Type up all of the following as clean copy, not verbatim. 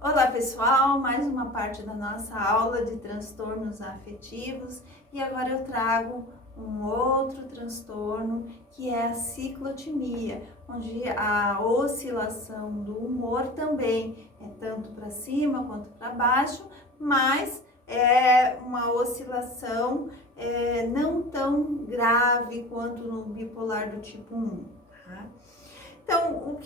Olá pessoal, mais uma parte da nossa aula de transtornos afetivos e agora eu trago um outro transtorno que é a ciclotimia, onde a oscilação do humor também é tanto para cima quanto para baixo, mas é uma oscilação não tão grave quanto no bipolar do tipo 1, tá? Então, o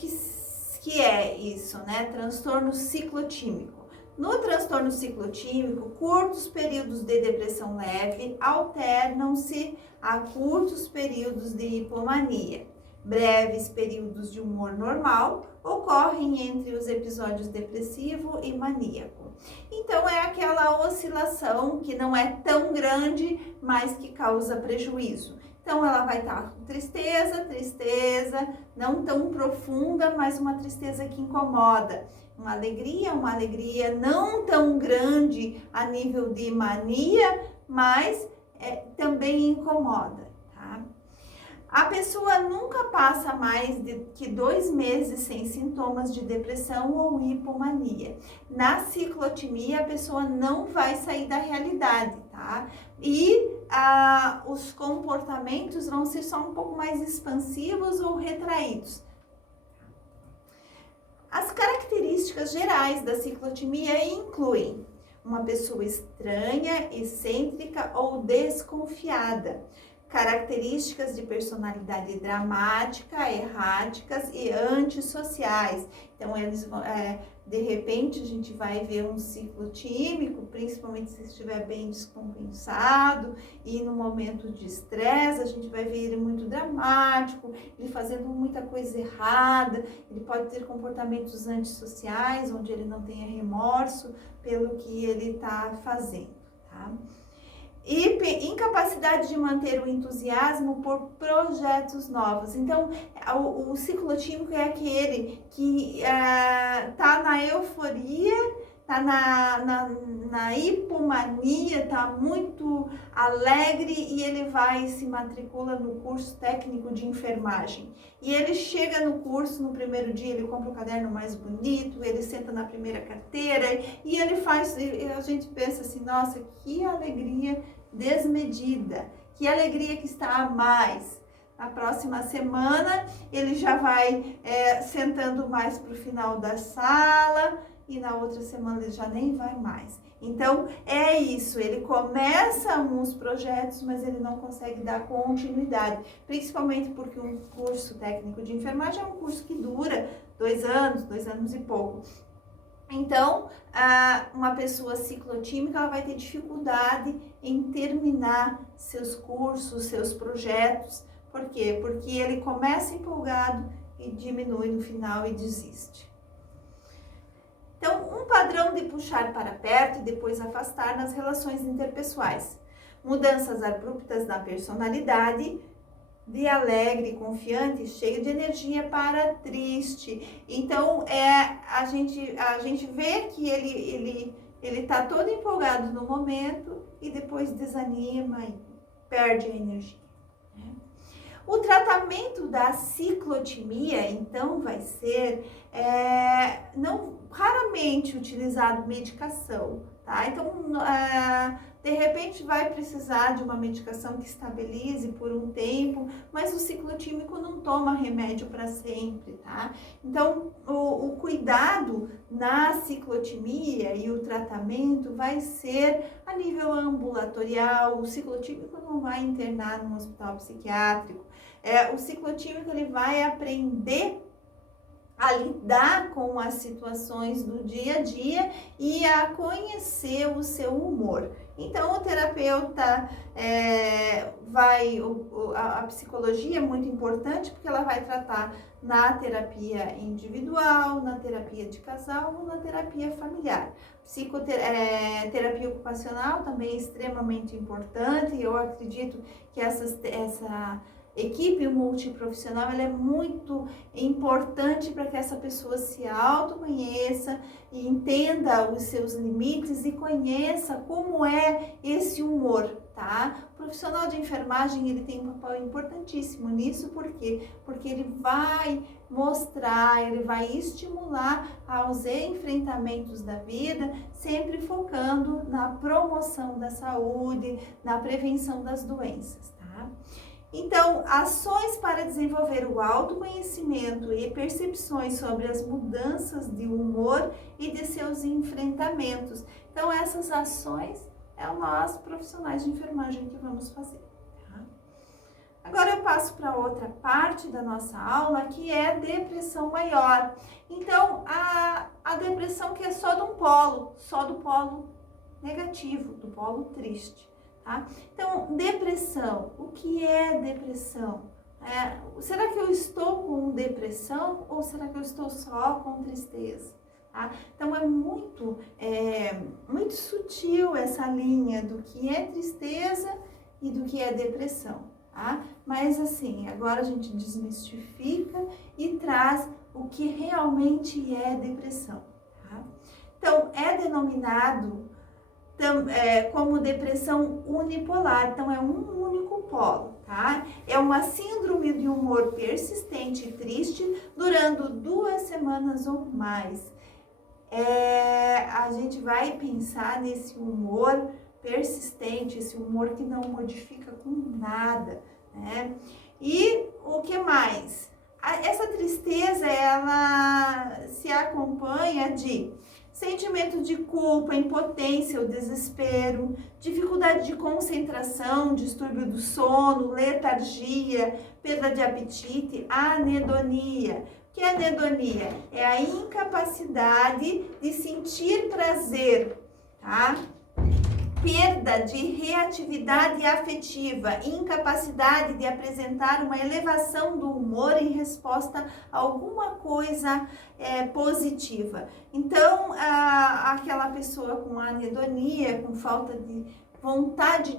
que é isso, né? Transtorno ciclotímico. No transtorno ciclotímico, curtos períodos de depressão leve alternam-se a curtos períodos de hipomania. Breves períodos de humor normal ocorrem entre os episódios depressivo e maníaco. Então, é aquela oscilação que não é tão grande, mas que causa prejuízo. Então, ela vai estar com tristeza, não tão profunda, mas uma tristeza que incomoda. Uma alegria não tão grande a nível de mania, mas também incomoda, tá? A pessoa nunca passa mais que 2 meses sem sintomas de depressão ou hipomania. Na ciclotimia, a pessoa não vai sair da realidade, tá? E os comportamentos vão ser só um pouco mais expansivos ou retraídos. As características gerais da ciclotimia incluem uma pessoa estranha, excêntrica ou desconfiada, características de personalidade dramática, erráticas e antissociais. Então, eles de repente, a gente vai ver um ciclo tímico, principalmente se estiver bem descompensado, e no momento de estresse, a gente vai ver ele muito dramático, ele fazendo muita coisa errada, ele pode ter comportamentos antissociais, onde ele não tenha remorso pelo que ele está fazendo, tá? E incapacidade de manter o entusiasmo por projetos novos. Então, o ciclotímico é aquele que tá na euforia, tá na hipomania, tá muito alegre e ele vai e se matricula no curso técnico de enfermagem. E ele chega no curso, no primeiro dia ele compra o caderno mais bonito, ele senta na primeira carteira e ele faz, e a gente pensa assim, nossa, que alegria desmedida, que alegria que está a mais. Na próxima semana ele já vai sentando mais para o final da sala e na outra semana ele já nem vai mais. Então é isso, ele começa uns projetos, mas ele não consegue dar continuidade, principalmente porque um curso técnico de enfermagem é um curso que dura 2 anos e pouco. Então, uma pessoa ciclotímica ela vai ter dificuldade em terminar seus cursos, seus projetos. Por quê? Porque ele começa empolgado e diminui no final e desiste. Então, um padrão de puxar para perto e depois afastar nas relações interpessoais. Mudanças abruptas na personalidade, de alegre, confiante, cheio de energia para triste. Então, a gente vê que ele tá todo empolgado no momento e depois desanima e perde a energia. O tratamento da ciclotimia, então, vai ser não raramente utilizado medicação, tá? Então, de repente vai precisar de uma medicação que estabilize por um tempo, mas o ciclotímico não toma remédio para sempre, tá? Então, o cuidado na ciclotimia e o tratamento vai ser a nível ambulatorial. O ciclotímico não vai internar no hospital psiquiátrico. O ciclotímico ele vai aprender a lidar com as situações do dia a dia e a conhecer o seu humor. Então, o terapeuta a psicologia é muito importante porque ela vai tratar na terapia individual, na terapia de casal ou na terapia familiar. Terapia ocupacional também é extremamente importante e eu acredito que equipe multiprofissional ela é muito importante para que essa pessoa se autoconheça e entenda os seus limites e conheça como é esse humor, tá? O profissional de enfermagem ele tem um papel importantíssimo nisso, por quê? Porque ele vai mostrar, ele vai estimular aos enfrentamentos da vida, sempre focando na promoção da saúde, na prevenção das doenças, tá? Então, ações para desenvolver o autoconhecimento e percepções sobre as mudanças de humor e de seus enfrentamentos. Então, essas ações é nós, profissionais de enfermagem, que vamos fazer. Tá? Agora eu passo para outra parte da nossa aula, que é depressão maior. Então, a depressão que é só do polo negativo, do polo triste. Tá? Então, depressão. O que é depressão? Será que eu estou com depressão ou será que eu estou só com tristeza? Tá? Então, é muito sutil essa linha do que é tristeza e do que é depressão. Tá? Mas assim, agora a gente desmistifica e traz o que realmente é depressão. Tá? Então, é denominado como depressão unipolar, então é um único polo, tá? É uma síndrome de humor persistente e triste, durando 2 semanas ou mais. A gente vai pensar nesse humor persistente, esse humor que não modifica com nada, né? E o que mais? Essa tristeza, ela se acompanha de sentimento de culpa, impotência ou desespero, dificuldade de concentração, distúrbio do sono, letargia, perda de apetite, anedonia. O que é anedonia? É a incapacidade de sentir prazer, tá? Perda de reatividade afetiva, incapacidade de apresentar uma elevação do humor em resposta a alguma coisa positiva. Então, aquela pessoa com anedonia, com falta de vontade,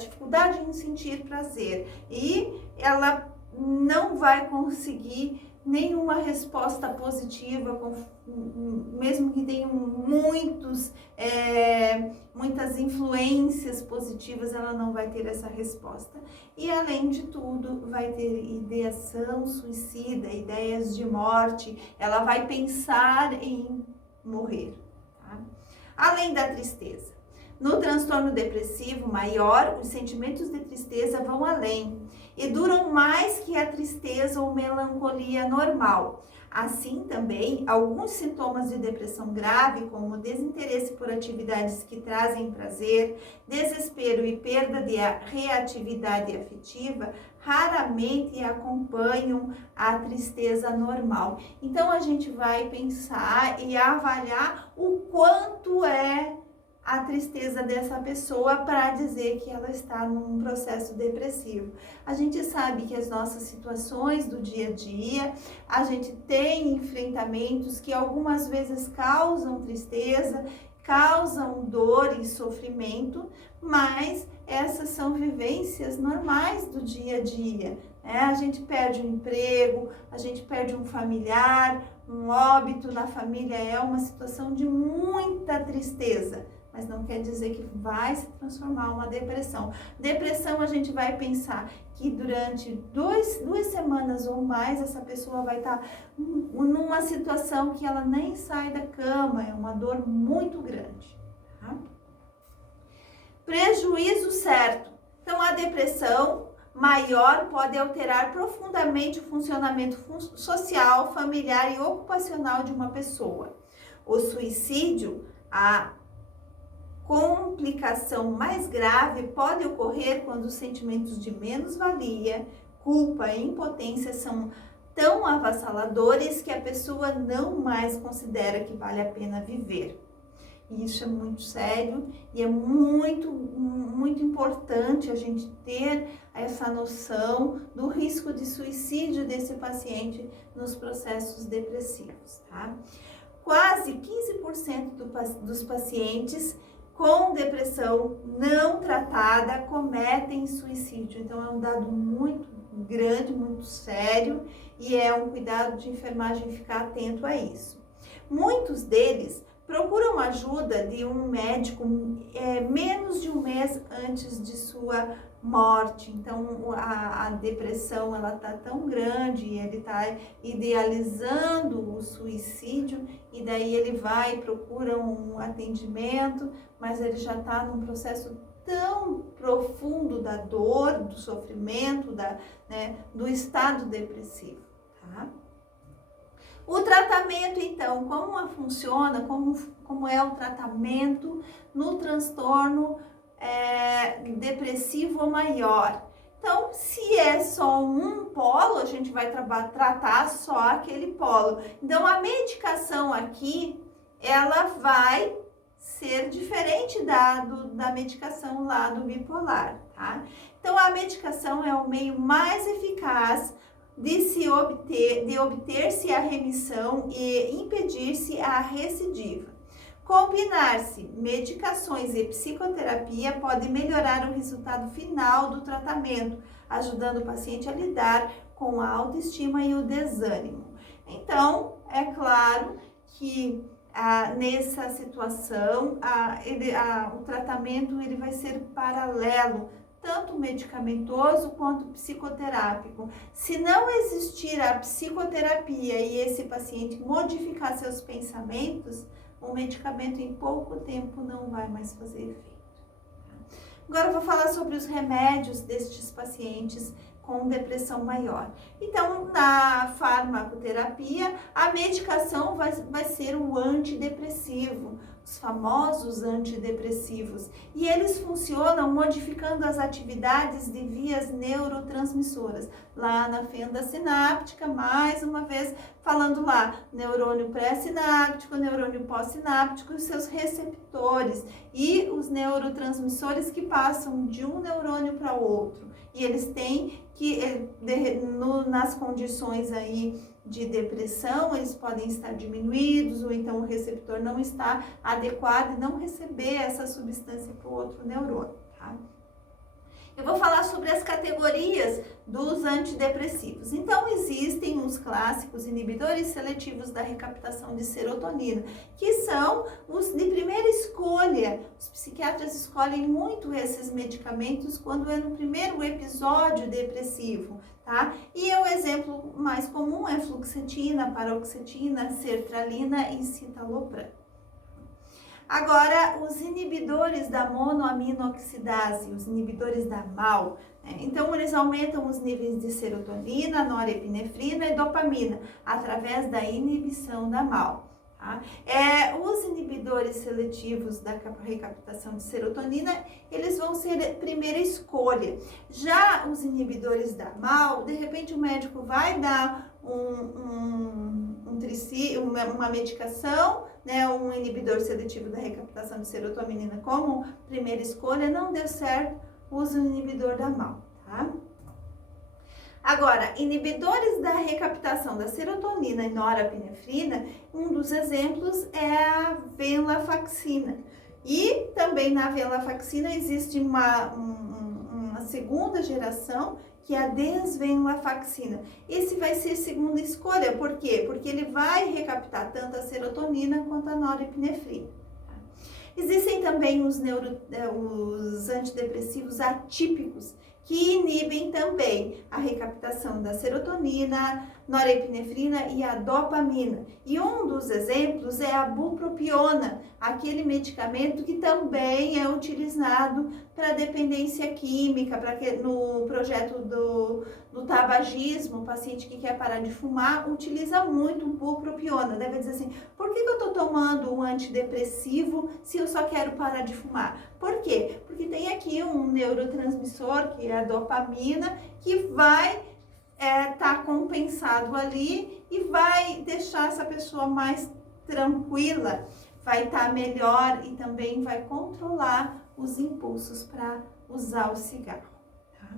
dificuldade em sentir prazer, e ela não vai conseguir nenhuma resposta positiva, mesmo que tenham muitas influências positivas, ela não vai ter essa resposta. E além de tudo, vai ter ideação suicida, ideias de morte, ela vai pensar em morrer. Tá? Além da tristeza. No transtorno depressivo maior, os sentimentos de tristeza vão além e duram mais que a tristeza ou melancolia normal. Assim também, alguns sintomas de depressão grave, como desinteresse por atividades que trazem prazer, desespero e perda de reatividade afetiva, raramente acompanham a tristeza normal. Então, a gente vai pensar e avaliar o quanto é a tristeza dessa pessoa para dizer que ela está num processo depressivo. A gente sabe que as nossas situações do dia a dia, a gente tem enfrentamentos que algumas vezes causam tristeza, causam dor e sofrimento, mas essas são vivências normais do dia a dia. A gente perde um emprego, a gente perde um familiar, um óbito na família é uma situação de muita tristeza. Mas não quer dizer que vai se transformar em uma depressão. Depressão, a gente vai pensar que durante 2 semanas ou mais, essa pessoa vai estar numa situação que ela nem sai da cama, é uma dor muito grande. Tá? Prejuízo certo. Então, a depressão maior pode alterar profundamente o funcionamento social, familiar e ocupacional de uma pessoa. O suicídio, a complicação mais grave pode ocorrer quando os sentimentos de menos-valia, culpa e impotência são tão avassaladores que a pessoa não mais considera que vale a pena viver. E isso é muito sério e é muito importante a gente ter essa noção do risco de suicídio desse paciente nos processos depressivos, tá? Quase 15% dos pacientes com depressão não tratada cometem suicídio. Então, é um dado muito grande, muito sério, e é um cuidado de enfermagem ficar atento a isso. Muitos deles procuram ajuda de um médico menos de um mês antes de sua morte. Então, a depressão, ela tá tão grande, e ele tá idealizando o suicídio, e daí ele vai e procura um atendimento, mas ele já está num processo tão profundo da dor, do sofrimento, do estado depressivo, tá? O tratamento, então, como funciona, como é o tratamento no transtorno depressivo maior? Então, se é só um polo, a gente vai tratar só aquele polo. Então, a medicação aqui, ela vai ser diferente da medicação lá do bipolar, tá? Então, a medicação é o meio mais eficaz de obter-se a remissão e impedir-se a recidiva. Combinar-se medicações e psicoterapia pode melhorar o resultado final do tratamento, ajudando o paciente a lidar com a autoestima e o desânimo. Então, é claro que nessa situação, o tratamento ele vai ser paralelo, tanto medicamentoso quanto psicoterápico. Se não existir a psicoterapia e esse paciente modificar seus pensamentos, o medicamento em pouco tempo não vai mais fazer efeito. Agora eu vou falar sobre os remédios destes pacientes com depressão maior. Então, na farmacoterapia, a medicação vai ser o antidepressivo, os famosos antidepressivos, e eles funcionam modificando as atividades de vias neurotransmissoras, lá na fenda sináptica, mais uma vez falando lá, neurônio pré-sináptico, neurônio pós-sináptico, os seus receptores e os neurotransmissores que passam de um neurônio para o outro. E eles têm que, nas condições aí de depressão, eles podem estar diminuídos, ou então o receptor não está adequado e não receber essa substância para o outro neurônio, tá? Eu vou falar sobre as categorias dos antidepressivos. Então, existem os clássicos inibidores seletivos da recaptação de serotonina, que são os de primeira escolha. Os psiquiatras escolhem muito esses medicamentos quando é no primeiro episódio depressivo, tá? E o exemplo mais comum é fluoxetina, paroxetina, sertralina e citalopram. Agora, os inibidores da monoaminoxidase, os inibidores da MAO, então eles aumentam os níveis de serotonina, norepinefrina e dopamina através da inibição da MAO. Tá? Os inibidores seletivos da recaptação de serotonina, eles vão ser primeira escolha. Já os inibidores da MAO, de repente o médico vai dar uma medicação, um inibidor seletivo da recaptação de serotonina como primeira escolha, não deu certo, usa o inibidor da MAO, tá? Agora, inibidores da recaptação da serotonina e norepinefrina, um dos exemplos é a venlafaxina. E também na venlafaxina existe uma segunda geração, que é a desvenlafaxina. Esse vai ser segunda escolha, por quê? Porque ele vai recaptar tanto a serotonina quanto a norepinefrina. Existem também os antidepressivos atípicos, que inibem também a recaptação da serotonina, norepinefrina e a dopamina. E um dos exemplos é a bupropiona, aquele medicamento que também é utilizado para dependência química, no projeto do tabagismo. O paciente que quer parar de fumar utiliza muito bupropiona. Deve dizer assim, por que eu estou tomando um antidepressivo se eu só quero parar de fumar? Por quê? Porque tem aqui um neurotransmissor, que é a dopamina, que vai estar compensado ali e vai deixar essa pessoa mais tranquila, vai estar melhor e também vai controlar os impulsos para usar o cigarro. Tá?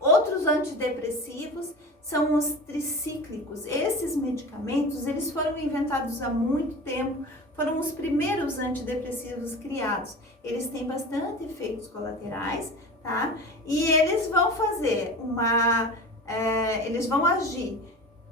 Outros antidepressivos são os tricíclicos. Esses medicamentos, eles foram inventados há muito tempo, foram os primeiros antidepressivos criados. Eles têm bastante efeitos colaterais, tá? E eles vão fazer eles vão agir,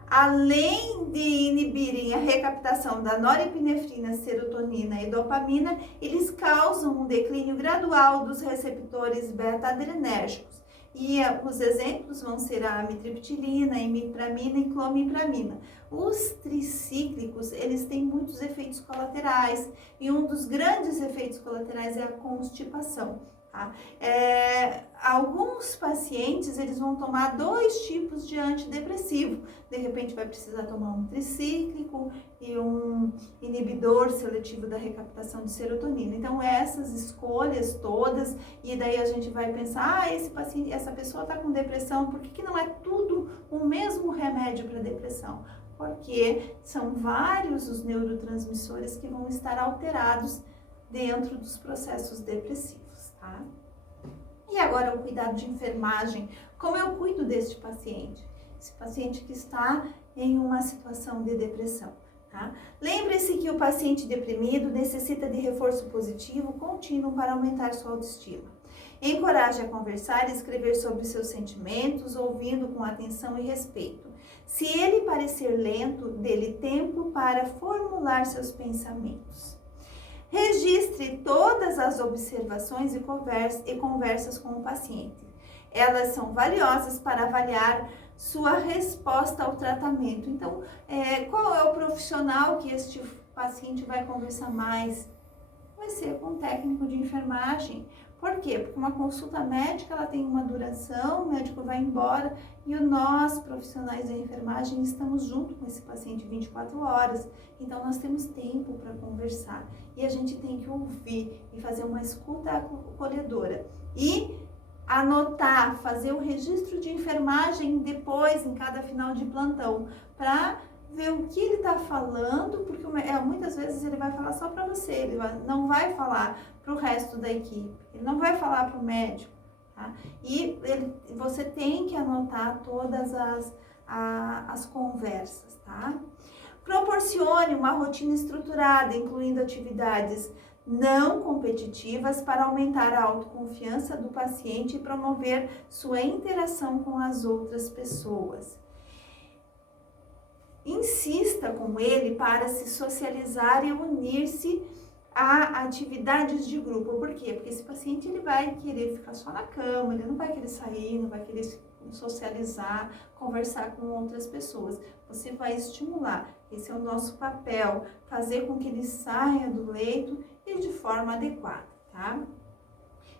além de inibirem a recaptação da norepinefrina, serotonina e dopamina, eles causam um declínio gradual dos receptores beta-adrenérgicos. E os exemplos vão ser a amitriptilina, imipramina e clomipramina. Os tricíclicos, eles têm muitos efeitos colaterais, e um dos grandes efeitos colaterais é a constipação. Tá? Alguns pacientes, eles vão tomar 2 tipos de antidepressivo. De repente vai precisar tomar um tricíclico e um inibidor seletivo da recaptação de serotonina. Então essas escolhas todas, e daí a gente vai pensar, esse paciente, essa pessoa está com depressão, por que não é tudo o mesmo remédio para depressão? Porque são vários os neurotransmissores que vão estar alterados dentro dos processos depressivos, tá? E agora o cuidado de enfermagem. Como eu cuido deste paciente? Esse paciente que está em uma situação de depressão, tá? Lembre-se que o paciente deprimido necessita de reforço positivo contínuo para aumentar sua autoestima. Encoraje a conversar e escrever sobre seus sentimentos, ouvindo com atenção e respeito. Se ele parecer lento, dê-lhe tempo para formular seus pensamentos. Registre todas as observações e conversas com o paciente. Elas são valiosas para avaliar sua resposta ao tratamento. Então, qual é o profissional que este paciente vai conversar mais? Vai ser com um técnico de enfermagem. Por quê? Porque uma consulta médica, ela tem uma duração, o médico vai embora e nós, profissionais da enfermagem, estamos junto com esse paciente 24 horas. Então, nós temos tempo para conversar e a gente tem que ouvir e fazer uma escuta acolhedora. E anotar, fazer o registro de enfermagem depois, em cada final de plantão, para ver o que ele está falando, porque muitas vezes ele vai falar só para você, ele não vai falar para o resto da equipe, ele não vai falar para o médico, tá? E você tem que anotar todas as conversas, tá? Proporcione uma rotina estruturada, incluindo atividades não competitivas para aumentar a autoconfiança do paciente e promover sua interação com as outras pessoas. Insista com ele para se socializar e unir-se a atividades de grupo. Por quê? Porque esse paciente ele vai querer ficar só na cama, ele não vai querer sair, não vai querer socializar, conversar com outras pessoas. Você vai estimular. Esse é o nosso papel, fazer com que ele saia do leito e de forma adequada, tá?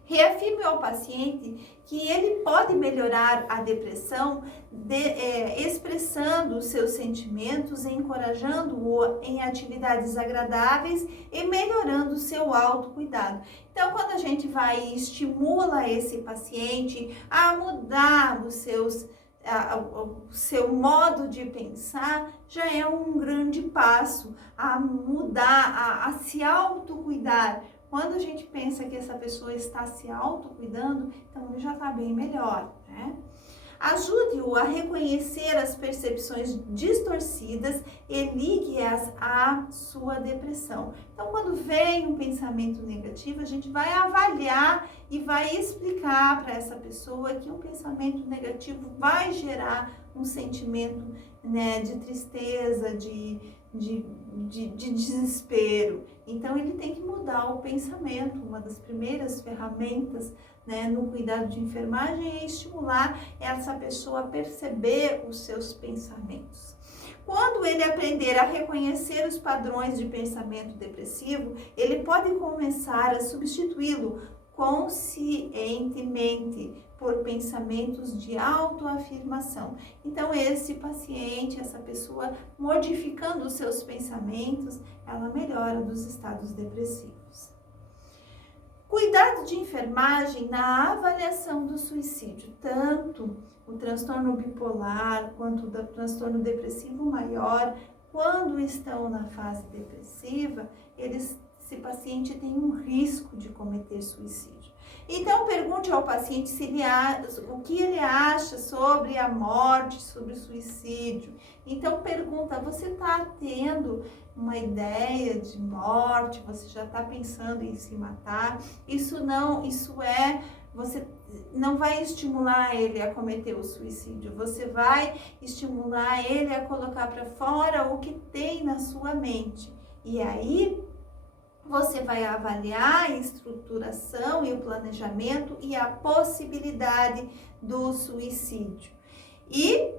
Reafirme ao paciente que ele pode melhorar a depressão expressando os seus sentimentos, encorajando-o em atividades agradáveis e melhorando o seu autocuidado. Então, quando a gente vai e estimula esse paciente a mudar o seu modo de pensar, já é um grande passo a mudar, a se autocuidar. Quando a gente pensa que essa pessoa está se autocuidando, então ele já está bem melhor, né? Ajude-o a reconhecer as percepções distorcidas e ligue-as à sua depressão. Então, quando vem um pensamento negativo, a gente vai avaliar e vai explicar para essa pessoa que um pensamento negativo vai gerar um sentimento, né, de tristeza, de desespero. Então, ele tem que mudar o pensamento. Uma das primeiras ferramentas, né, no cuidado de enfermagem é estimular essa pessoa a perceber os seus pensamentos. Quando ele aprender a reconhecer os padrões de pensamento depressivo, ele pode começar a substituí-lo conscientemente por pensamentos de autoafirmação. Então, esse paciente, essa pessoa, modificando os seus pensamentos, ela melhora dos estados depressivos. Cuidado de enfermagem na avaliação do suicídio. Tanto o transtorno bipolar quanto o transtorno depressivo maior, quando estão na fase depressiva, eles esse paciente tem um risco de cometer suicídio. Então, pergunte ao paciente o que ele acha sobre a morte, sobre o suicídio. Então, pergunta, você está tendo uma ideia de morte? Você já está pensando em se matar? Você não vai estimular ele a cometer o suicídio, você vai estimular ele a colocar para fora o que tem na sua mente. E aí, você vai avaliar a estruturação e o planejamento e a possibilidade do suicídio. E,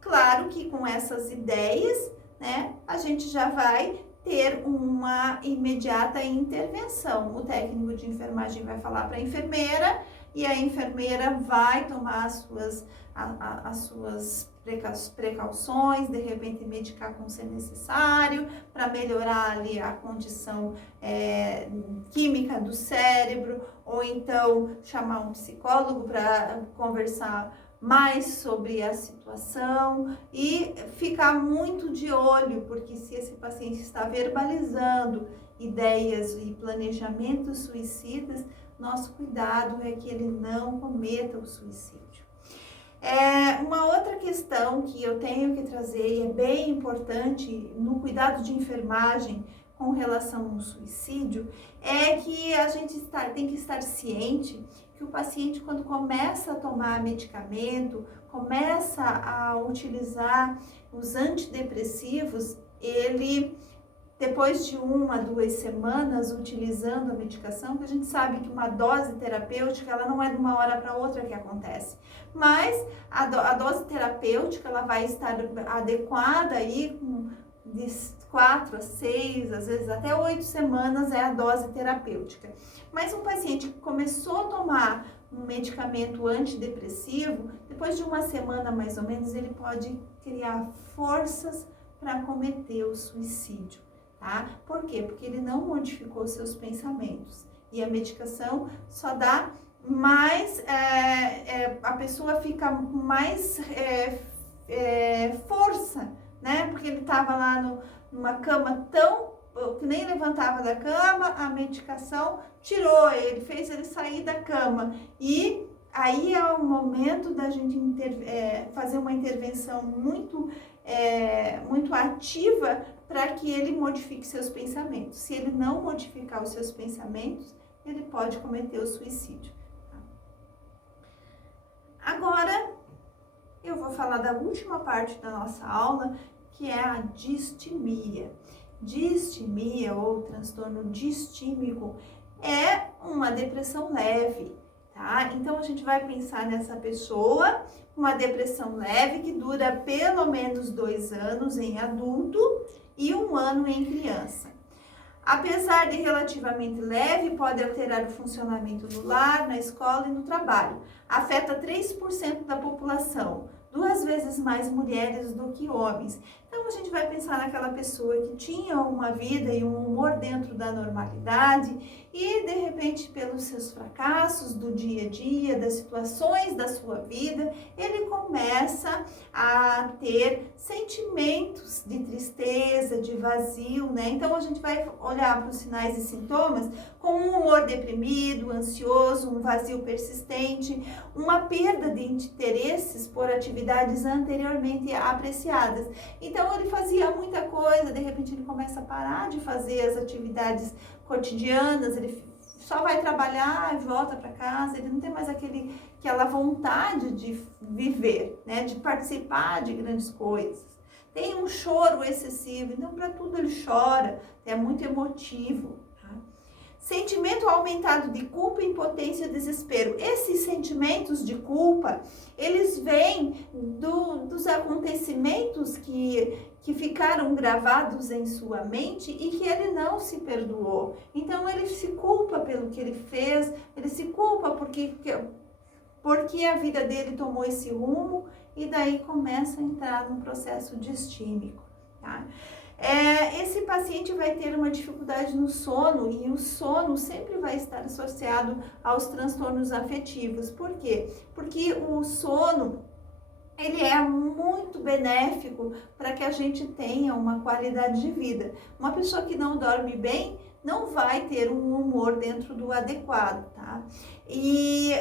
claro que com essas ideias, né, a gente já vai ter uma imediata intervenção. O técnico de enfermagem vai falar para a enfermeira e a enfermeira vai tomar as suas precauções, de repente medicar como ser necessário, para melhorar ali a condição química do cérebro, ou então chamar um psicólogo para conversar mais sobre a situação e ficar muito de olho, porque se esse paciente está verbalizando ideias e planejamentos suicidas, nosso cuidado é que ele não cometa o suicídio. Uma outra questão que eu tenho que trazer e é bem importante no cuidado de enfermagem com relação ao suicídio é que a gente tem que estar ciente que o paciente, quando começa a tomar medicamento, começa a utilizar os antidepressivos, ele, depois de 1 a 2 semanas utilizando a medicação, que a gente sabe que uma dose terapêutica, ela não é de uma hora para outra que acontece, mas a dose terapêutica, ela vai estar adequada aí de 4 a 6, às vezes até 8 semanas é a dose terapêutica. Mas um paciente que começou a tomar um medicamento antidepressivo, depois de 1 semana mais ou menos, ele pode criar forças para cometer o suicídio, tá? Por quê? Porque ele não modificou seus pensamentos. E a medicação só dá mais, a pessoa fica com mais força, né? Porque ele estava lá numa cama que nem levantava da cama, a medicação tirou ele, fez ele sair da cama. E aí é o momento da gente fazer uma intervenção muito ativa para que ele modifique seus pensamentos. Se ele não modificar os seus pensamentos, ele pode cometer o suicídio. Agora, eu vou falar da última parte da nossa aula, que é a distimia. Distimia ou transtorno distímico é uma depressão leve, tá? Então a gente vai pensar nessa pessoa, uma depressão leve que dura pelo menos 2 anos em adulto e 1 ano em criança. Apesar de relativamente leve, pode alterar o funcionamento do lar, na escola e no trabalho. Afeta 3% da população, 2 vezes mais mulheres do que homens. Então a gente vai pensar naquela pessoa que tinha uma vida e um humor dentro da normalidade e de repente pelos seus fracassos do dia a dia, das situações da sua vida, ele começa a ter sentimentos de tristeza, de vazio, né? Então a gente vai olhar para os sinais e sintomas com um humor deprimido, ansioso, um vazio persistente, uma perda de interesses por atividades anteriormente apreciadas. Então ele fazia muita coisa, de repente ele começa a parar de fazer as atividades cotidianas, ele só vai trabalhar e volta para casa, ele não tem mais aquela vontade de viver, né, de participar de grandes coisas. Tem um choro excessivo, então para tudo ele chora, é muito emotivo. Sentimento aumentado de culpa, impotência e desespero. Esses sentimentos de culpa, eles vêm dos acontecimentos que ficaram gravados em sua mente e que ele não se perdoou. Então ele se culpa pelo que ele fez, ele se culpa porque a vida dele tomou esse rumo e daí começa a entrar num processo distímico, tá? Esse paciente vai ter uma dificuldade no sono e o sono sempre vai estar associado aos transtornos afetivos. Por quê? Porque o sono, ele é muito benéfico para que a gente tenha uma qualidade de vida. Uma pessoa que não dorme bem não vai ter um humor dentro do adequado, tá? E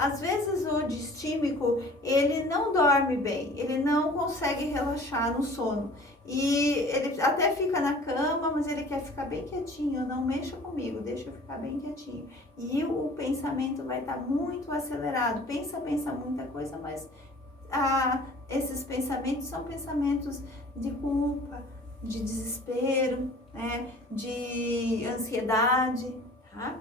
às vezes o distímico, ele não dorme bem, ele não consegue relaxar no sono. E ele até fica na cama, mas ele quer ficar bem quietinho, não mexa comigo, deixa eu ficar bem quietinho. E o pensamento vai estar muito acelerado, pensa muita coisa, mas esses pensamentos são pensamentos de culpa, de desespero, né, de ansiedade, tá?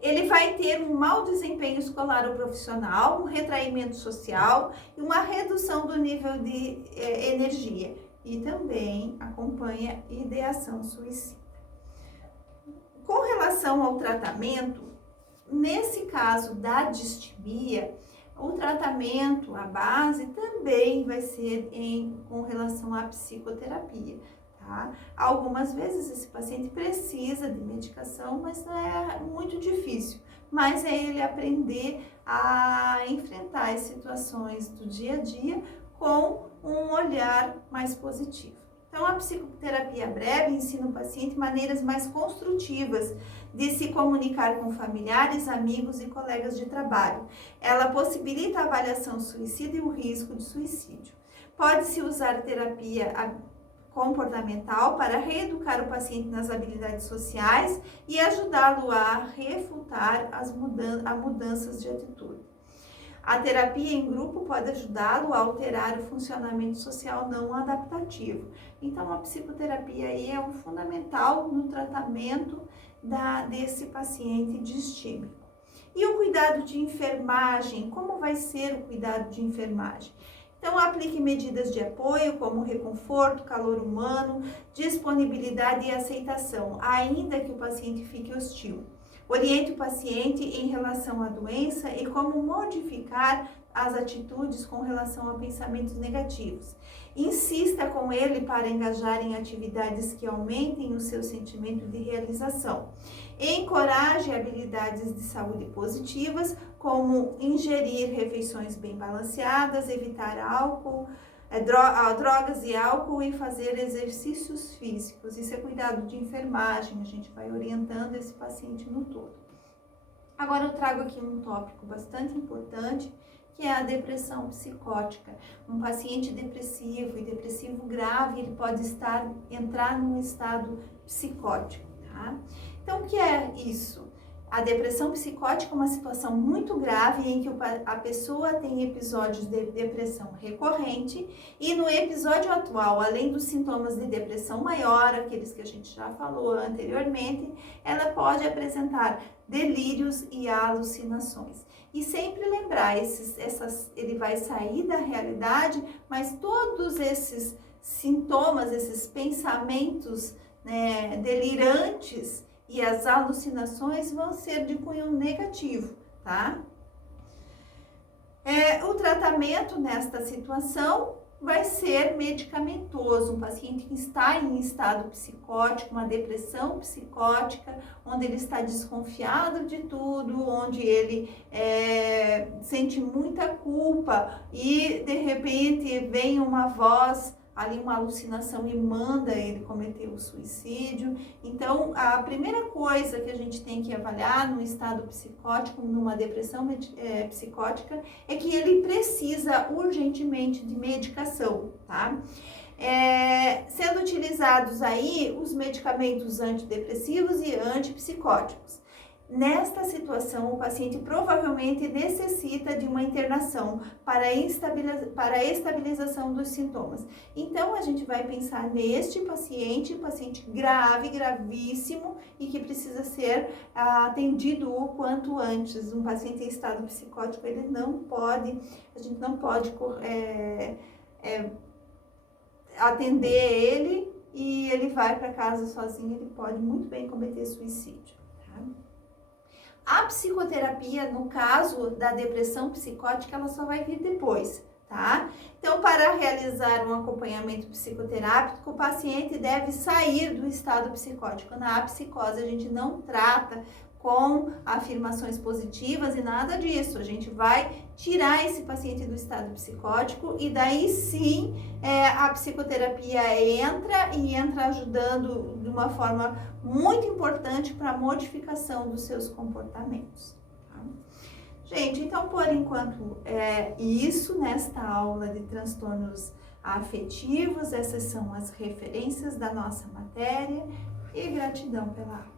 Ele vai ter um mau desempenho escolar ou profissional, um retraimento social e uma redução do nível de energia. E também acompanha ideação suicida. Com relação ao tratamento, nesse caso da distimia, o tratamento, a base, também vai ser com relação à psicoterapia, tá? Algumas vezes esse paciente precisa de medicação, mas é muito difícil. Mas é ele aprender a enfrentar as situações do dia a dia com um olhar mais positivo. Então, a psicoterapia breve ensina o paciente maneiras mais construtivas de se comunicar com familiares, amigos e colegas de trabalho. Ela possibilita a avaliação suicida e o risco de suicídio. Pode-se usar terapia comportamental para reeducar o paciente nas habilidades sociais e ajudá-lo a refutar as mudanças de atitude. A terapia em grupo pode ajudá-lo a alterar o funcionamento social não adaptativo. Então, a psicoterapia aí é um fundamental no tratamento desse paciente distímico. E o cuidado de enfermagem, como vai ser o cuidado de enfermagem? Então, aplique medidas de apoio como reconforto, calor humano, disponibilidade e aceitação, ainda que o paciente fique hostil. Oriente o paciente em relação à doença e como modificar as atitudes com relação a pensamentos negativos. Insista com ele para engajar em atividades que aumentem o seu sentimento de realização. Encoraje habilidades de saúde positivas, como ingerir refeições bem balanceadas, evitar álcool, drogas e álcool e fazer exercícios físicos. Isso é cuidado de enfermagem, a gente vai orientando esse paciente no todo. Agora eu trago aqui um tópico bastante importante, que é a depressão psicótica. Um paciente depressivo e depressivo grave, ele pode entrar num estado psicótico, tá? Então, o que é isso? A depressão psicótica é uma situação muito grave em que a pessoa tem episódios de depressão recorrente e no episódio atual, além dos sintomas de depressão maior, aqueles que a gente já falou anteriormente, ela pode apresentar delírios e alucinações. E sempre lembrar, ele vai sair da realidade, mas todos esses sintomas, esses pensamentos, né, delirantes, e as alucinações vão ser de cunho negativo, tá? O tratamento nesta situação vai ser medicamentoso. Um paciente que está em estado psicótico, uma depressão psicótica, onde ele está desconfiado de tudo, onde ele sente muita culpa e de repente vem uma voz ali, uma alucinação, e manda ele cometer o suicídio. Então, a primeira coisa que a gente tem que avaliar no estado psicótico, numa depressão psicótica, é que ele precisa urgentemente de medicação, tá? Sendo utilizados aí os medicamentos antidepressivos e antipsicóticos. Nesta situação, o paciente provavelmente necessita de uma internação para a estabilização dos sintomas. Então, a gente vai pensar neste paciente grave, gravíssimo e que precisa ser atendido o quanto antes. Um paciente em estado psicótico, a gente não pode atender ele e ele vai para casa sozinho, ele pode muito bem cometer suicídio, tá? A psicoterapia, no caso da depressão psicótica, ela só vai vir depois, tá? Então, para realizar um acompanhamento psicoterápico, o paciente deve sair do estado psicótico. Na psicose, a gente não trata com afirmações positivas e nada disso. A gente vai tirar esse paciente do estado psicótico e daí sim a psicoterapia entra ajudando de uma forma muito importante para a modificação dos seus comportamentos. Tá? Gente, então por enquanto é isso nesta aula de transtornos afetivos. Essas são as referências da nossa matéria e gratidão pela aula.